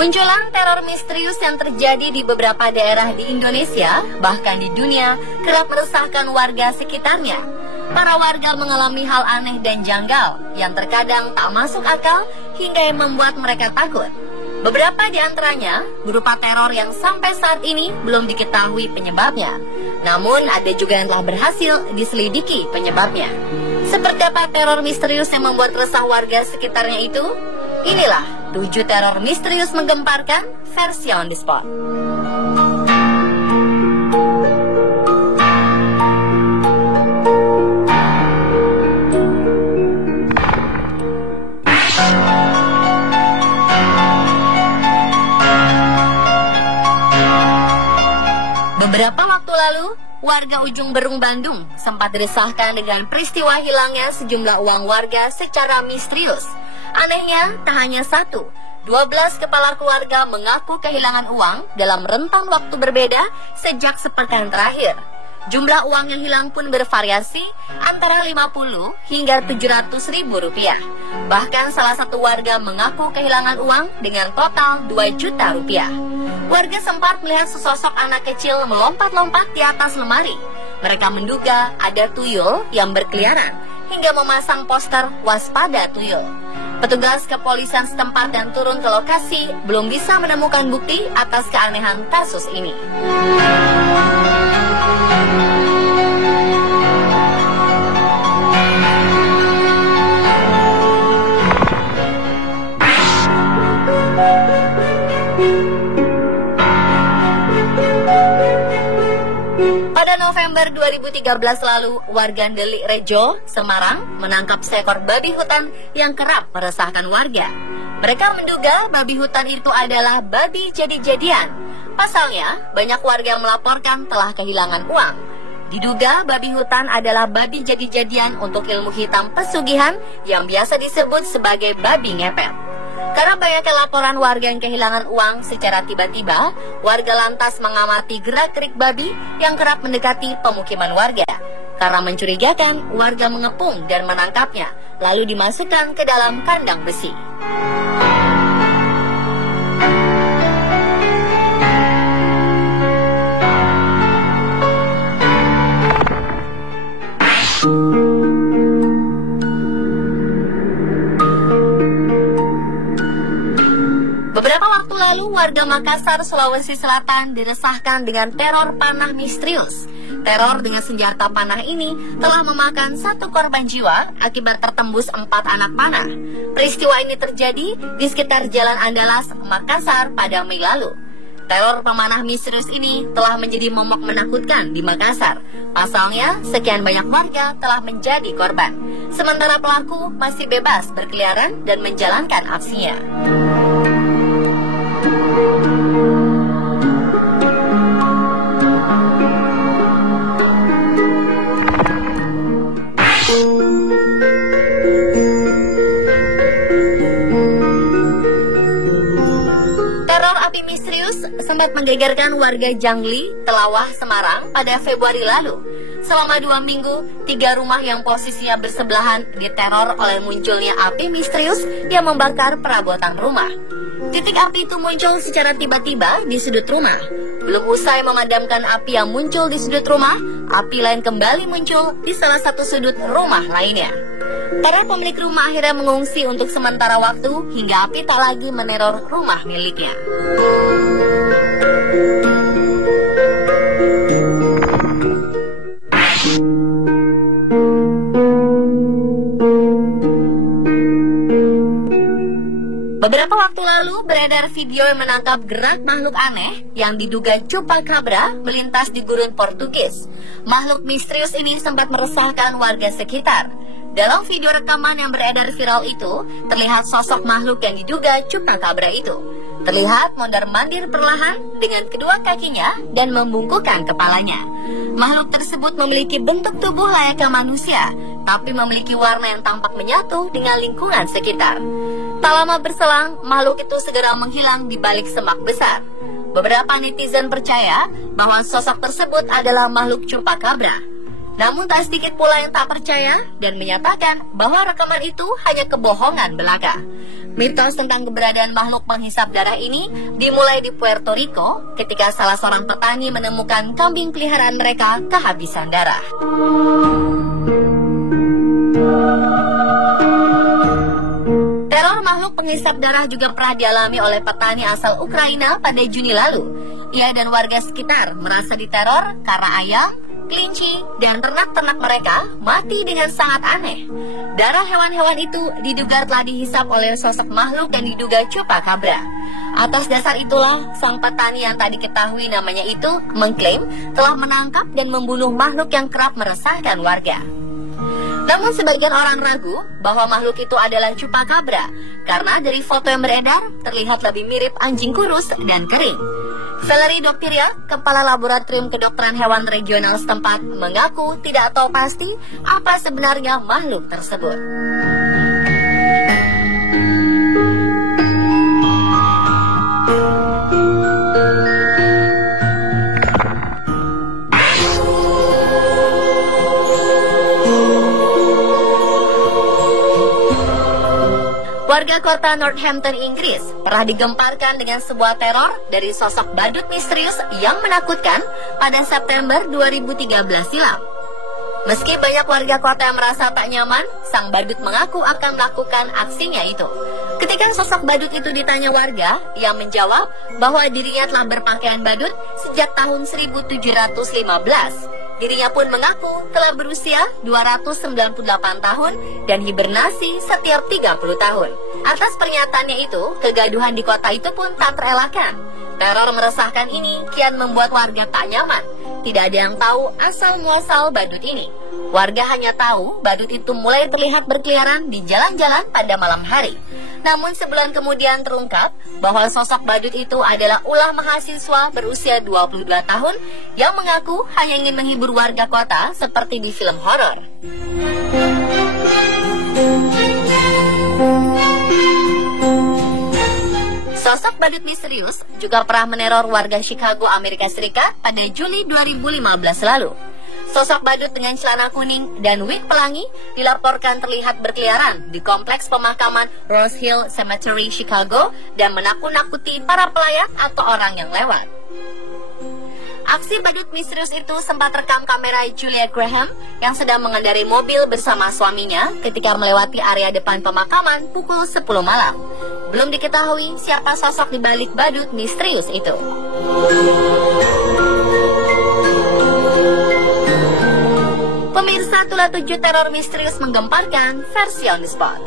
Kemunculan teror misterius yang terjadi di beberapa daerah di Indonesia, bahkan di dunia, kerap meresahkan warga sekitarnya. Para warga mengalami hal aneh dan janggal yang terkadang tak masuk akal hingga yang membuat mereka takut. Beberapa di antaranya berupa teror yang sampai saat ini belum diketahui penyebabnya. Namun ada juga yang telah berhasil diselidiki penyebabnya. Seperti apa teror misterius yang membuat resah warga sekitarnya itu? Inilah 7 teror misterius menggemparkan versi On The Spot. Beberapa waktu lalu, warga Ujung Berung, Bandung sempat diresahkan dengan peristiwa hilangnya sejumlah uang warga secara misterius. Anehnya, tak hanya 1, 12 kepala keluarga mengaku kehilangan uang dalam rentang waktu berbeda sejak sepekan terakhir. Jumlah uang yang hilang pun bervariasi antara 50 hingga 700 ribu rupiah. Bahkan salah satu warga mengaku kehilangan uang dengan total 2 juta rupiah. Warga sempat melihat sesosok anak kecil melompat-lompat di atas lemari. Mereka menduga ada tuyul yang berkeliaran hingga memasang poster waspada tuyul. Petugas kepolisian setempat yang turun ke lokasi belum bisa menemukan bukti atas keanehan kasus ini. Pada November 2013 lalu, warga Delik Rejo, Semarang, menangkap seekor babi hutan yang kerap meresahkan warga. Mereka menduga babi hutan itu adalah babi jadi-jadian. Pasalnya, banyak warga yang melaporkan telah kehilangan uang. Diduga babi hutan adalah babi jadi-jadian untuk ilmu hitam pesugihan yang biasa disebut sebagai babi ngepet. Karena banyaknya laporan warga yang kehilangan uang secara tiba-tiba, warga lantas mengamati gerak-gerik babi yang kerap mendekati pemukiman warga. Karena mencurigakan, warga mengepung dan menangkapnya, lalu dimasukkan ke dalam kandang besi. Beberapa waktu lalu, warga Makassar, Sulawesi Selatan diresahkan dengan teror panah misterius. Teror dengan senjata panah ini telah memakan 1 korban jiwa akibat tertembus 4 anak panah. Peristiwa ini terjadi di sekitar Jalan Andalas, Makassar pada Mei lalu. Teror pemanah misterius ini telah menjadi momok menakutkan di Makassar. Pasalnya, sekian banyak warga telah menjadi korban. Sementara pelaku masih bebas berkeliaran dan menjalankan aksinya. Teror api misterius sempat menggegerkan warga Jangli, Telawah, Semarang pada Februari lalu. Selama 2 minggu, 3 rumah yang posisinya bersebelahan diteror oleh munculnya api misterius yang membakar perabotan rumah. Titik api itu muncul secara tiba-tiba di sudut rumah. Belum usai memadamkan api yang muncul di sudut rumah, api lain kembali muncul di salah satu sudut rumah lainnya. Para pemilik rumah akhirnya mengungsi untuk sementara waktu hingga api tak lagi meneror rumah miliknya. Beberapa waktu lalu beredar video yang menangkap gerak makhluk aneh yang diduga chupacabra melintas di gurun Portugis. Makhluk misterius ini sempat meresahkan warga sekitar. Dalam video rekaman yang beredar viral itu, terlihat sosok makhluk yang diduga chupacabra itu. Terlihat mondar-mandir perlahan dengan kedua kakinya dan membungkukkan kepalanya. Makhluk tersebut memiliki bentuk tubuh layaknya manusia, tapi memiliki warna yang tampak menyatu dengan lingkungan sekitar. Tak lama berselang, makhluk itu segera menghilang di balik semak besar. Beberapa netizen percaya bahwa sosok tersebut adalah makhluk chupacabra. Namun tak sedikit pula yang tak percaya dan menyatakan bahwa rekaman itu hanya kebohongan belaka. Mitos tentang keberadaan makhluk penghisap darah ini dimulai di Puerto Rico ketika salah seorang petani menemukan kambing peliharaan mereka kehabisan darah. Teror makhluk penghisap darah juga pernah dialami oleh petani asal Ukraina pada Juni lalu. Ia dan warga sekitar merasa diteror karena ayam, kelinci, dan ternak-ternak mereka mati dengan sangat aneh. Darah hewan-hewan itu diduga telah dihisap oleh sosok makhluk dan diduga chupacabra. Atas dasar itulah, sang petani yang tadi diketahui namanya itu mengklaim telah menangkap dan membunuh makhluk yang kerap meresahkan warga. Namun sebagian orang ragu bahwa makhluk itu adalah chupacabra karena dari foto yang beredar terlihat lebih mirip anjing kurus dan kering. Valerie Doktiria, Kepala Laboratorium Kedokteran Hewan Regional setempat, mengaku tidak tahu pasti apa sebenarnya makhluk tersebut. Warga kota Northampton, Inggris, pernah digemparkan dengan sebuah teror dari sosok badut misterius yang menakutkan pada September 2013 silam. Meski banyak warga kota yang merasa tak nyaman, sang badut mengaku akan melakukan aksinya itu. Ketika sosok badut itu ditanya warga, ia menjawab bahwa dirinya telah berpakaian badut sejak tahun 1715. Dirinya pun mengaku telah berusia 298 tahun dan hibernasi setiap 30 tahun. Atas pernyataannya itu, kegaduhan di kota itu pun tak terelakkan. Teror meresahkan ini kian membuat warga tak nyaman. Tidak ada yang tahu asal-muasal badut ini. Warga hanya tahu badut itu mulai terlihat berkeliaran di jalan-jalan pada malam hari. Namun sebulan kemudian terungkap bahwa sosok badut itu adalah ulah mahasiswa berusia 22 tahun yang mengaku hanya ingin menghibur warga kota seperti di film horor. Sosok badut misterius juga pernah meneror warga Chicago, Amerika Serikat pada Juli 2015 lalu. Sosok badut dengan celana kuning dan wig pelangi dilaporkan terlihat berkeliaran di kompleks pemakaman Rose Hill Cemetery, Chicago dan menakut-nakuti para pelayat atau orang yang lewat. Aksi badut misterius itu sempat rekam kamera Julia Graham yang sedang mengendarai mobil bersama suaminya ketika melewati area depan pemakaman pukul 10 malam. Belum diketahui siapa sosok di balik badut misterius itu. Pemirsa, Tulah 7 teror misterius menggemparkan versi on the spot.